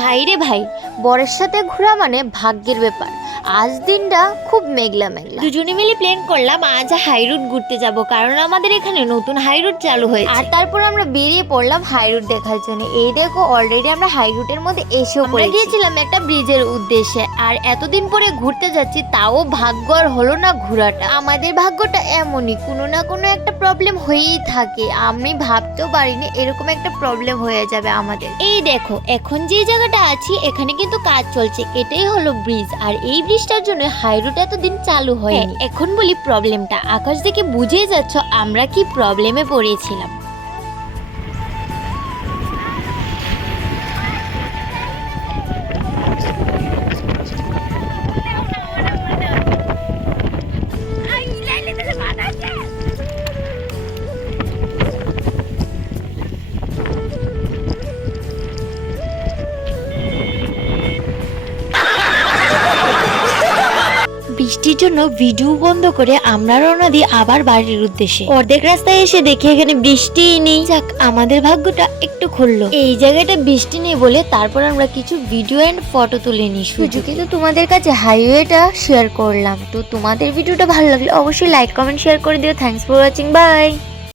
ভাই রে ভাই, বরের সাথে ঘোরা মানে ভাগ্যের ব্যাপার। আজ দিনটা খুব মেঘলা মেঘলা। দুজনে মিলে প্ল্যান করলাম আজ হাই রুট ঘুরতে যাব, কারণ আমাদের এখানে নতুন হাই রুট চালু হয়েছে। আর তারপর আমরা বেরিয়ে পড়লাম হাই রুট দেখার জন্য। এই দেখো অলরেডি আমরা হাই রুটের মধ্যে এসেও পড়েছি। গিয়েছিলাম একটা ব্রিজের উদ্দেশ্যে, আর এতদিন পরে ঘুরতে যাচ্ছি, তাও ভাগ্য আর হলো না ঘোরাটা। আমাদের ভাগ্যটা এমনই, কোনো না কোনো একটা প্রবলেম হয়েই থাকে। আমি ভাবতেও পারিনি এরকম একটা প্রবলেম হয়ে যাবে আমাদের। এই দেখো এখন যে জায়গাটা আছি এখানে কিন্তু কাজ চলছে, এটাই হলো ব্রিজ। আর এই ব্রিজটার জন্য হাই রুট এতদিন চালু হয়নি। এখন বলি প্রবলেমটা, আকাশ দেখে বুঝেই যাচ্ছ আমরা কি প্রবলেমে পড়েছিলাম। বৃষ্টির জন্য ভিডিও বন্ধ করে আমরা রওনা দিই আবার বাড়ির উদ্দেশ্যে। অর্ধেক রাস্তায় এসে দেখি এখানে বৃষ্টি নেই। যাক, আমাদের ভাগ্যটা একটু খুললো। এই জায়গাটা বৃষ্টি নেই বলে তারপর আমরা কিছু ভিডিও এন্ড ফটো তুলে নিই। সুযোগে তো তোমাদের কাছে হাইওয়েটা শেয়ার করলাম। তো তোমাদের ভিডিওটা ভালো লাগলে অবশ্যই লাইক কমেন্ট শেয়ার করে দিও। Thanks for watching, by.